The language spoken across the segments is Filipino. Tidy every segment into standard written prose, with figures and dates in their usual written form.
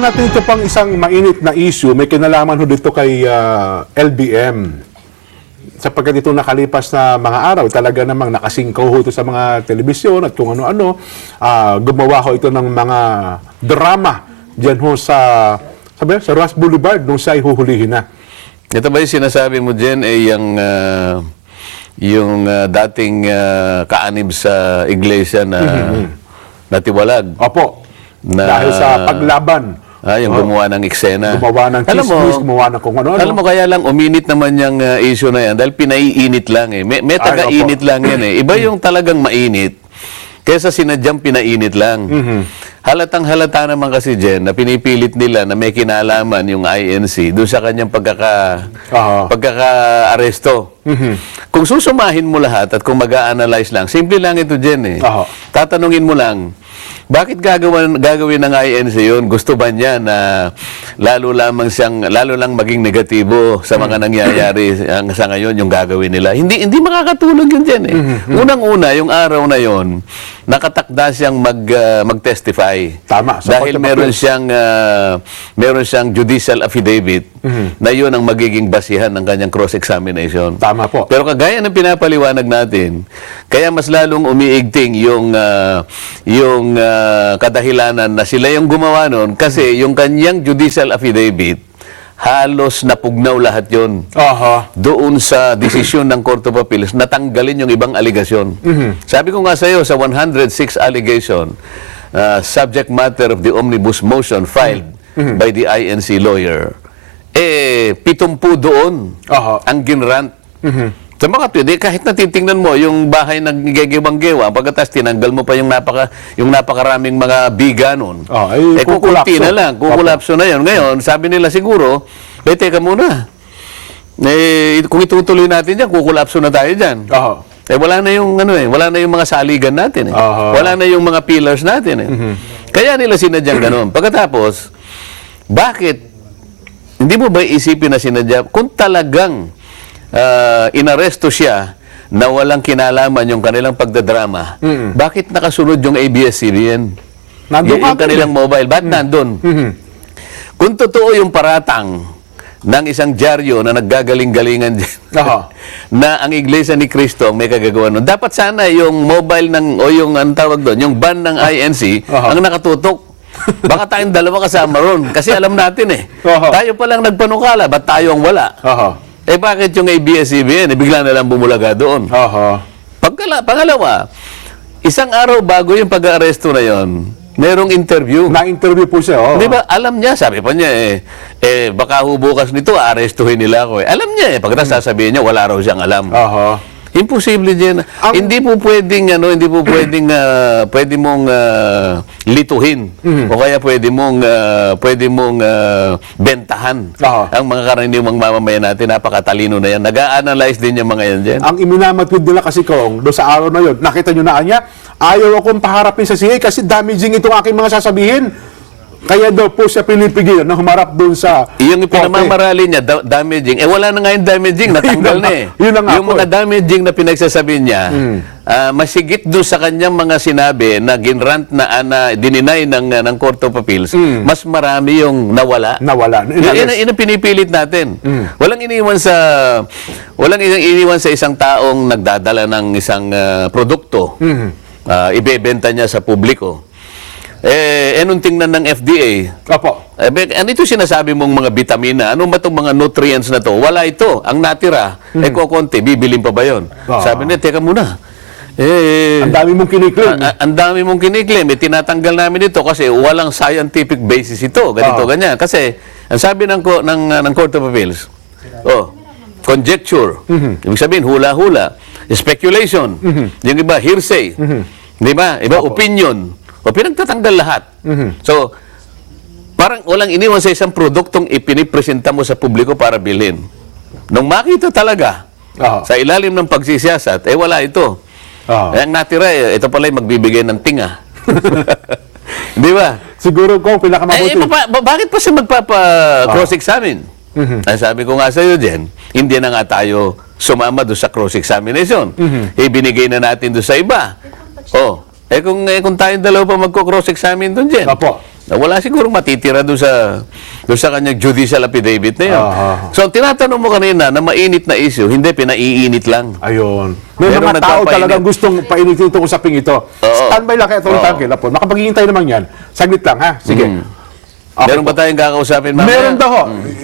Puntahan natin ito pang isang mainit na issue. May kinalaman ho dito kay LBM. Sapagkat ito nakalipas na mga araw, talaga namang nakasingkaw ho ito sa mga telebisyon at kung ano-ano. Gumawa ho ito ng mga drama dyan ho sa Ross Boulevard nung siya ay huhulihin na. Ito ba yung sinasabi mo dyan, yung dating kaanib sa iglesia na natiwalag? Opo. Dahil sa paglaban. Yung gumawa ng eksena. Gumawa ng chismis, gumawa ng kung ano-ano. Alam mo, kaya lang uminit naman yung issue na yan dahil pinaiinit lang eh. May taga-init lang yan eh. Iba yung talagang mainit kaysa sinadyang pinainit lang. Halatang halata naman kasi dyan na pinipilit nila na may kinalaman yung INC doon sa kanyang pagkaka-aresto. Kung susumahin mo lahat at kung mag-a-analyze lang, simple lang ito dyan eh. Tatanungin mo lang, bakit gagawin ng INC yun? Gusto ba niya na lalo lang maging negatibo sa mga nangyayari sa ngayon yung gagawin nila? Hindi makakatulog yun dyan eh. Unang-una, yung araw na yun, nakatakda siyang mag-testify. Tama. Dahil meron siyang judicial affidavit na yun ang magiging basihan ng kanyang cross-examination. Tama po. Pero kagaya ng pinapaliwanag natin, kaya mas lalong umiigting yung kadahilanan na sila yung gumawa nun kasi yung kanyang judicial affidavit, halos napugnaw lahat yun. Doon sa desisyon ng Court of Appeals, natanggalin yung ibang aligasyon. Sabi ko nga sa iyo, sa 106 allegation, subject matter of the omnibus motion filed by the INC lawyer, 70 doon ang ginrant. Sa mga pwede, kahit natitingnan mo yung bahay na gegewang-gewa, pagkatas tinanggal mo pa yung napakaraming mga biga nun. Kukulapso na lang, kukulapso na yun. Ngayon, sabi nila siguro, teka muna. Kung itutuloy natin dyan, kukulapso na tayo dyan. Wala na yung wala na yung mga saligan natin eh. Wala na yung mga pillars natin eh. Kaya nila sinadyang ganoon. Pagkatapos, bakit hindi mo ba isipin na sinadya kung talagang inaresto siya na walang kinalaman yung kanilang pagdadrama, bakit nakasunod yung ABS-CBN? Yung kanilang mobile, ba't nandun? Kung totoo yung paratang ng isang dyaryo na naggagaling-galingan dyan, na ang Iglesia ni Cristo may kagagawa nun, dapat sana yung mobile o yung anong tawag doon, yung ban ng INC, ang nakatutok. Baka tayong dalawa kasama ron. Kasi alam natin eh. Tayo palang nagpanukala, ba't tayo ang wala? Bakit yung ABS-CBN, bigla na lang bumulaga doon? Pangalawa, isang araw bago yung pag-aaresto na yon, merong interview. Na-interview po siya, Di ba? Alam niya, sabi pa niya baka bukas nito, aarestuhin nila ako eh. Alam niya pagkatapos sasabihin niya, wala raw siyang alam. Imposible din. Hindi po pwedeng pwede mong lituhin o kaya pwede mong bentahan ang mga karaniwang mamamayan natin. Napakatalino na yan. Nag-a-analyze din yung mga yan dyan. Ang iminamatwid nila kasi doon sa araw na yun, nakita nyo na niya, ayaw akong paharapin sa CA kasi damaging itong aking mga sasabihin. Kaya daw po siya pinipigilan na humarap doon sa yung pinamamarali niya, damaging. Wala na nga yung damaging, natanggal na eh. Yung mga damaging na pinagsasabi niya, masigit doon sa kanyang mga sinabi na ginrant na dininay ng Court of Appeals, mas marami yung nawala. Yun ang pinipilit natin. Walang iniwan sa isang taong nagdadala ng isang produkto. Ibebenta niya sa publiko. Nung tingnan ng FDA, ano ito sinasabi mong mga vitamina? Ano ba itong mga nutrients na to? Wala ito. Ang natira, kukunti, bibilin pa ba yun? Sabi niya, teka muna. Ang dami mong kiniklaim. Ang dami mong kiniklaim. Tinatanggal namin ito kasi walang scientific basis ito. Ganito, ganyan. Kasi, ang sabi ng Court of Appeals, conjecture. Ibig sabihin, hula-hula. Speculation. Yung iba, hearsay. Di ba? Iba, opinion. Pinagtatanggal lahat. So, parang walang iniwan sa isang produktong ipinipresenta mo sa publiko para bilhin. Nung makita talaga sa ilalim ng pagsisiyasat, wala ito. Ang natira, ito pala magbibigay ng tinga. Di ba? Siguro ko, pinakamabuti. Bakit pa siya magpapa-cross-examine? Sabi ko nga sa iyo, Jen, hindi na nga tayo sumama doon sa cross-examination. Ibinigay na natin doon sa iba. Kung tayong dalawa pa magko-cross-examine doon, Jen. Wala sigurong matitira doon sa kanyang judicial affidavit na yun. So, tinatanong mo kanina na mainit na issue, hindi, pinaiinit lang. Ayun. May Meron mga tao nagpapainit. talagang gustong painitin itong usaping ito. Standby lang kay Atty. Tangkil. Apo. Makapaghihintay naman yan. Saglit lang, ha? Sige. Okay Meron ba tayong kakausapin mamaya? Meron daw ho.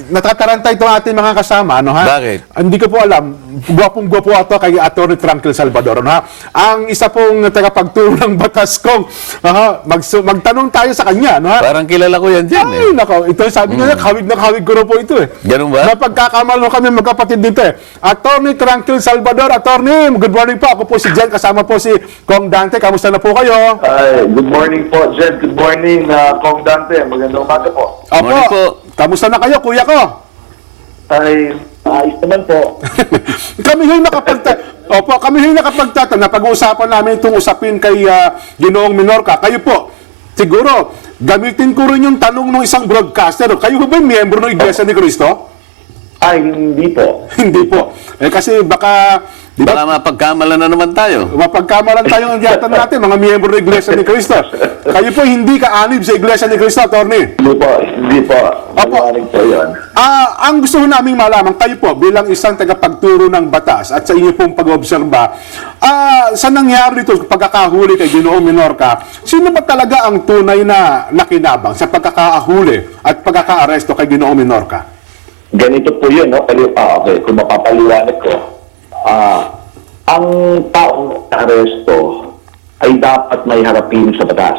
Natataranta itong ating mga kasama, ano ha? Bakit? Hindi ko po alam. Gwapong-gwapo ato kay Atty. Tranquil Salvador, ano ha? Ang isa pong tagapagturo ng batas kong, magtanong tayo sa kanya, ano ha? Parang kilala ko yan dyan eh. Ay, nako. Ito, sabi nga, kawig na kawig ko na po ito eh. Ganun ba? Napagkakamalo kami magkapatid dito eh. Atty. Tranquil Salvador, Atty. Good morning po. Ako po si Jen, kasama po si Kong Dante. Kamusta na po kayo? Good morning po, Jed. Good morning, Kong Dante. Magandang umaga po. Morning po. Kamusta na kayo, kuya ko? Ayos naman po. kami yung nakapagtatanong, pag-uusapan namin itong usapin kay Ginoong Minorca. Kayo po, siguro, gamitin ko rin yung tanong ng isang broadcaster. Kayo ba yung miyembro ng Iglesia ni Cristo? Ay, hindi po. Hindi po. Kasi baka, di ba, Baka mapagkamalan na naman tayo. mapagkamalan tayo ng yatan natin, mga miyembro ng Iglesia ni Cristo. Kayo po hindi ka-anib sa Iglesia ni Cristo, Atty. Hindi po. Maliwanag po yun. Ang gusto ko naming malaman, kayo po bilang isang tagapagturo ng batas at sa inyo pong pag-obserba, sa nangyari dito, pagkakahuli kay Ginoong Minorca, sino ba talaga ang tunay na nakinabang sa pagkakahuli at pagkakaaresto kay Ginoong Minorca? Ganito po yun, no? Okay, kung mapapaliwanag ko. Ang taong aresto ay dapat may harapin sa batas.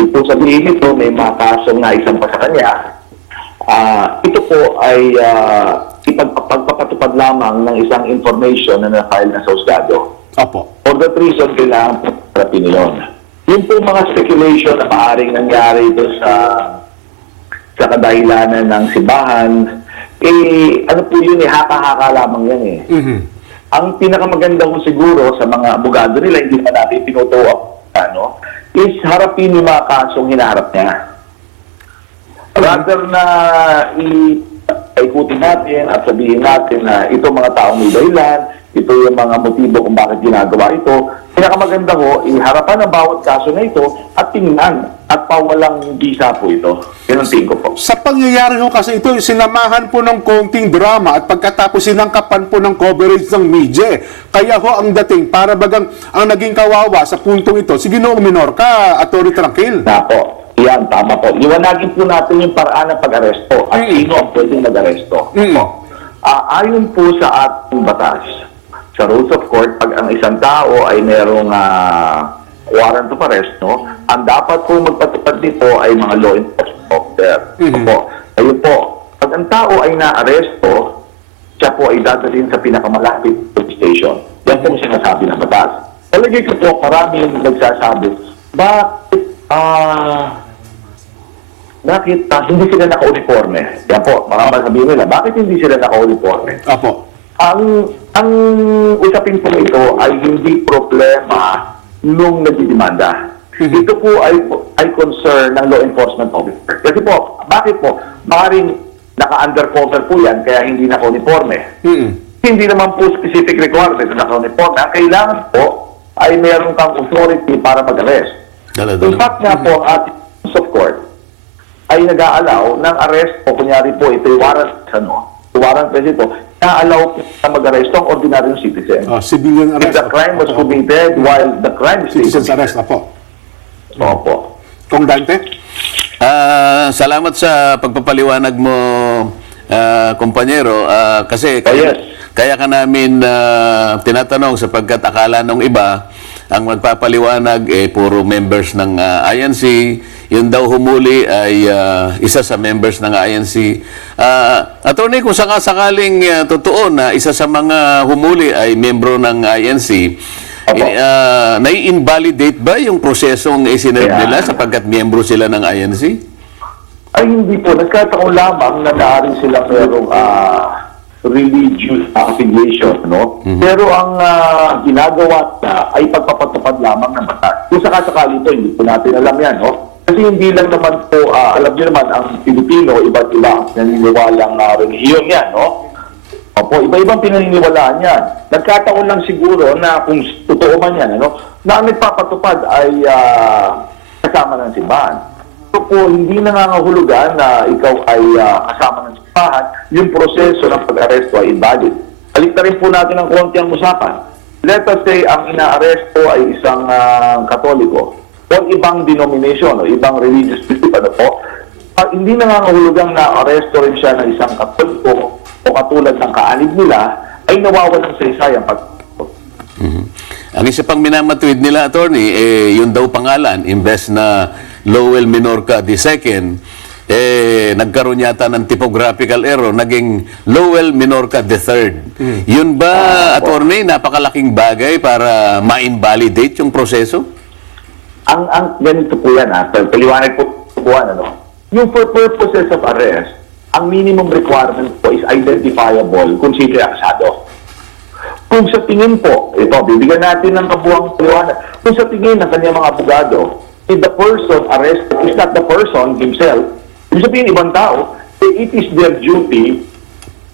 Ito sabihin ito, may mga kasong na isang pa sa kanya. Ito po ay ipagpapatupad lamang ng isang information na na-file na sa husgado. Opo. For that reason, kailangan po harapin yun. Yung po mga speculation na maaaring nangyari ito sa kadahilanan ng simbahan, ano po yun haka-haka lamang yan Ang pinakamaganda ko siguro sa mga abogado nila, hindi pa natin tinutuwa, is harapin yung mga kasong hinaharap niya. Rather na ikutin natin at sabihin natin na ito mga taong may dahilan, ito yung mga motibo kung bakit ginagawa ito. Pinakamaganda ko, iharapan ang bawat kaso na ito at tingnan at pawalang bisa po ito. Yan ang tingin ko po. Sa pangyayari ho kasi ito, sinamahan po ng konting drama at pagkatapos sinangkapan po ng coverage ng media. Kaya ho ang dating, para bagang ang naging kawawa sa puntong ito, si Ginoong Minorca, Atty. Tranquil. Na po. Yan, tama po. Iwanagin po natin yung paraan ng pag-aresto at sino ang pwedeng mag-aresto. Ayon po sa ating batas, sa rules of court, pag ang isang tao ay merong warrant of arrest, ang dapat po magpatupad nito ay mga law enforcement officer. Ayun po, pag ang tao ay na-aresto, siya po ay dadalhin sa pinakamalapit police station. Yan po ang sinasabi ng batas. Palagay ko po, maraming nagsasabi, bakit hindi sila naka-uniforme? Yan po, mga sabihin nila, bakit hindi sila naka-uniforme? Opo. Ang usapin po ito ay hindi problema nung nagdidemanda. Ito po ay concern ng law enforcement officer. Kasi po, bakit po? Maaaring naka-undercover po yan kaya hindi naka-uniforme. Hindi naman po specific requirement na naka-uniforme. Ang kailangan po ay meron kang authority para mag-arrest. In fact nga po, ang ating rules of court ay nag-aalaw ng arrest o kunyari po ito'y warrant kasi ito, na-allow po na mag-arresto ang ordinaryong citizen. Civilian If arrest. the crime was committed while the crime is Citizen's arrest na po. Opo. Kong Dante? Salamat sa pagpapaliwanag mo, kumpanyero. Kasi kaya ka namin tinatanong sapagkat akala nung iba, ang magpapaliwanag puro members ng INC. Yun daw humuli ay isa sa members ng INC. Attorney, kung sakaling totoo na isa sa mga humuli ay membro ng INC, nai-invalidate ba yung prosesong isinerve nila sapagkat miyembro sila ng INC? Ay hindi po. Nagkataon lamang na naaring sila merong religious affiliation, Pero ang ginagawa na ay pagpapatupad lamang ng batas. Kung sakasakali ito, hindi po natin alam yan, Kasi hindi lang naman po, alam niyo naman, ang Pilipino, iba't iba ang naniniwalang relihiyon yan, Opo, iba-ibang pinaniniwalaan yan. Nagkataon lang siguro na kung totoo man yan, na ang nagpapatupad ay kasama ng simbahan. So, po hindi nangangahulugan na ikaw ay kasama ng simbahan, yung proseso ng pag-aresto ay invalid. Balik na rin po natin ang konti ang usapan. Let us say ang inaaresto ay isang Katoliko o ibang denomination o ibang religious belief, ano po, hindi nangangahulugang na aresto rin siya ng isang Katoliko o katulad ng kaanib nila ay nawawalan sa isayang Ang isa pang minamatuwid nila, attorney, yung daw pangalan, imbes na Lowell Minorca II, nagkaroon yata ng typographical error, naging Lowell Minorca III. Yun ba, attorney, napakalaking bagay para ma-invalidate yung proseso? Ang ganito po yan, paliwanag po ano, yung for purposes of arrest, ang minimum requirement po is identifiable kung sino yung akusado. Kung sa tingin po, ito, bibigyan natin ng kabuang paliwanag, kung sa tingin ng kanyang mga abogado, if the person arrested is not the person himself, ibig sabihin ibang tao, it is their duty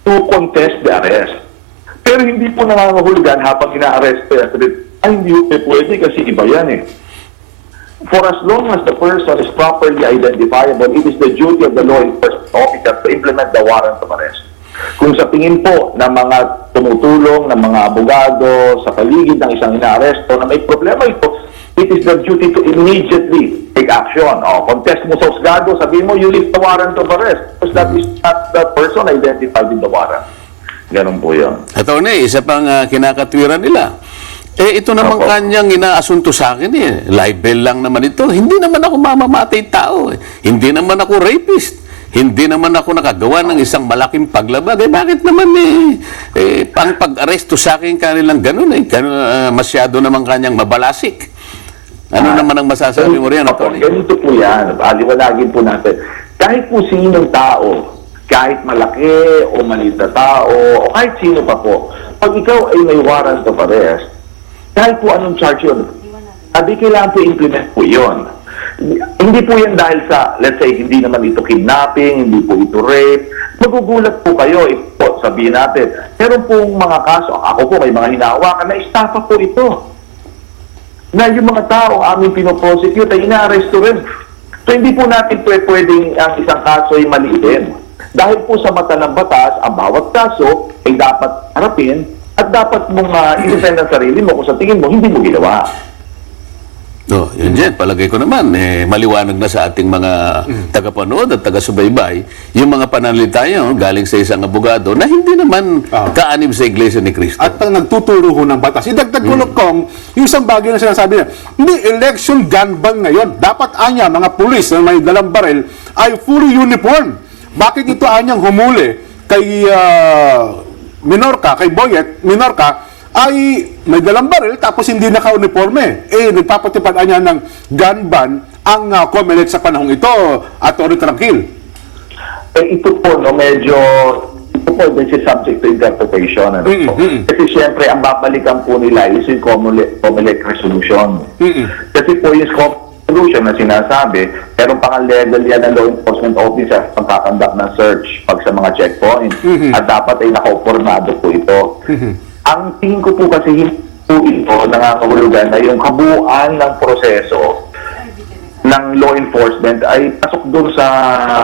to contest the arrest. Pero hindi po nangangahulugan habang ina-arrest ay hindi po pwede kasi iba yan eh. For as long as the person is properly identifiable, it is the duty of the law enforcement officer to implement the warrant of arrest. Kung sa tingin po ng mga tumutulong, ng mga abogado sa paligid ng isang inaaresto na may problema ito, it is the duty to immediately take action. Contest mo sa husgado, sabihin mo, you lift the warrant of arrest because that is not the person identified in the warrant. Ganun po yun. Attorney, isa pang kinakatwiran nila. Ito namang Opo. kanyang inaasunto sa akin libel lang naman ito. Hindi naman ako mamamatay tao. Hindi naman ako rapist. Hindi naman ako nakagawa ng isang malaking paglabag. Bakit naman pang pag-aresto sa akin kanilang ganun masyado naman kanyang mabalasik. Ano naman ang masasabi mo riyan, attorney? Ganito po yan. Aliwanagin po natin. Kahit po sinong tao, kahit malaki o maliit na tao, o kahit sino pa po, pag ikaw ay may warrant of arrest, kahit po anong charge yun, sabi kailangan po implement po yun. Hindi po yan dahil sa, let's say, hindi naman ito kidnapping, hindi po ito rape. Magugulat po kayo if po, sabihin natin, meron pong mga kaso, ako po may mga hinahawakan na estafa po ito. Na yung mga tao aming pinoprosecute ay ina-arresto rin. So hindi po natin pwedeng ang isang kaso ay maliitin. Dahil po sa mata ng batas, ang bawat kaso ay dapat harapin at dapat mong i-defend ang sarili mo kung sa tingin mo hindi mo ginawa. Yun dyan, palagay ko naman, maliwanag na sa ating mga tagapanood at taga-subaybay, yung mga pananalita yun, galing sa isang abogado na hindi naman kaanib sa Iglesia ni Cristo. At ang nagtuturo ho ng batas. Idagdag ko lang kung yung isang bagay na sinasabi niya, hindi, election gun ban ngayon. Dapat anya, mga pulis na may dalang baril, ay fully uniform. Bakit ito anyang humuli kay Minorca, kay Boyet, Minorca, ay may dalang baril tapos hindi naka-uniforme. Nagpapatupad niya ng gun ban ang COMELEC sa panahong ito, Atty. Tranquil. Ito po, no, medyo, ito po, this is subject to interpretation. Ano po. Kasi siyempre, ang babalikan po nila is yung COMELEC resolution. Kasi po yung resolution na sinasabi, meron pa nga legal yan ng law enforcement officer ang kakandak ng search pag sa mga checkpoint. At dapat ay naka-formado po ito. Ang tingin ko po kasi hindi po ito nangangahulugan na yung kabuuan ng proseso ng law enforcement ay pasok doon sa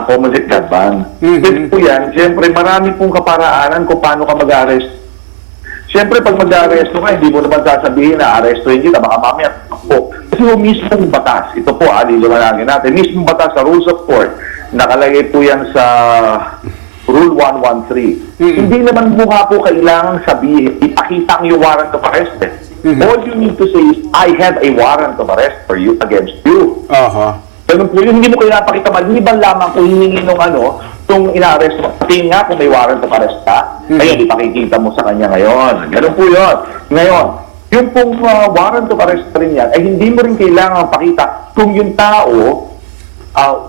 COMELEC ban. Kasi po yan, siyempre marami pong kaparaanan kung paano ka mag-arrest. Siyempre pag mag-arresto ka, hindi mo naman sasabihin na arrestuhin kita, baka mamaya po. Kasi yung mismong batas, ito po, liliwanagin natin, mismong batas sa Rules of Court, nakalagay po yan sa Rule 113. Hindi naman mukha po kailangang sabihin, ipakita ang yung warrant of arrest. All you need to say is, I have a warrant of arrest for you against you. Ganun po yun, hindi mo kailangan pakita maliban lamang kung hiningi nung kung ina-arrest mo. Tingin nga kung may warrant of arrest ka, ayun, ipakikita mo sa kanya ngayon. Ganun po yun. Ngayon, yung pong warrant of arrest rin yan, ay hindi mo rin kailangan pakita kung yung tao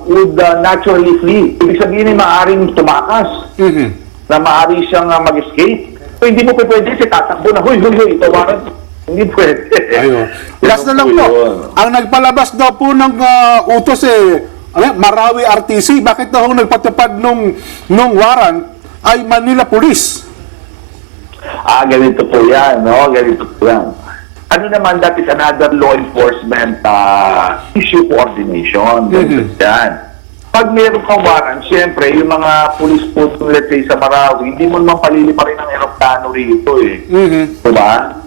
would naturally flee. Ibig sabihin ay maaaring tumakas, na maaari siyang mag-escape. So hindi mo pwede siya tatakbo na, huy, ito warrant. Hindi pwede. Ayun. Last na lang po, ang nagpalabas daw po ng utos Marawi RTC, bakit daw nagpatupad nung warrant ay Manila Police? Ganito po yan, no? Ganito po yan. Ano naman, that is another law enforcement issue coordination. Ganito yan. pag meron kang warrant, siyempre, yung mga police po, let's say, sa Marawi, hindi mo naman paliliparin ng eroplano rito eh. Diba?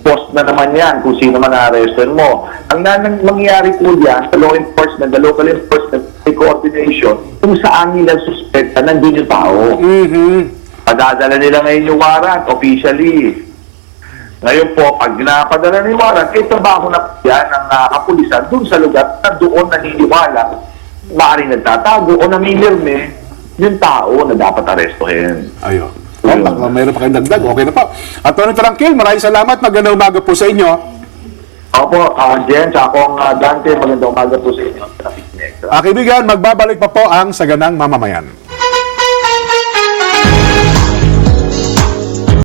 Post na naman yan kung sino man na-arrestan mo. Ang mangyayari po yan sa law enforcement, the local enforcement, may coordination, kung saan nila suspecta, nandun yung tao. Padadala nila ngayon yung warrant, officially. Ngayon po, pag napadala ni warrant, trabaho na po yan ng kapulisan dun sa lugar na doon naniniwala, maaaring nagtatago o namimirme yung tao na dapat arestuhin. Ayun. Mayroon pa kayong dagdag. Okay na po. Atty. Tranquil, maraming salamat. Magandang umaga po sa inyo. Opo, Jen, sa akong Dante, magandang umaga po sa inyo. Kaibigan, magbabalik pa po ang Saganang Mamamayan.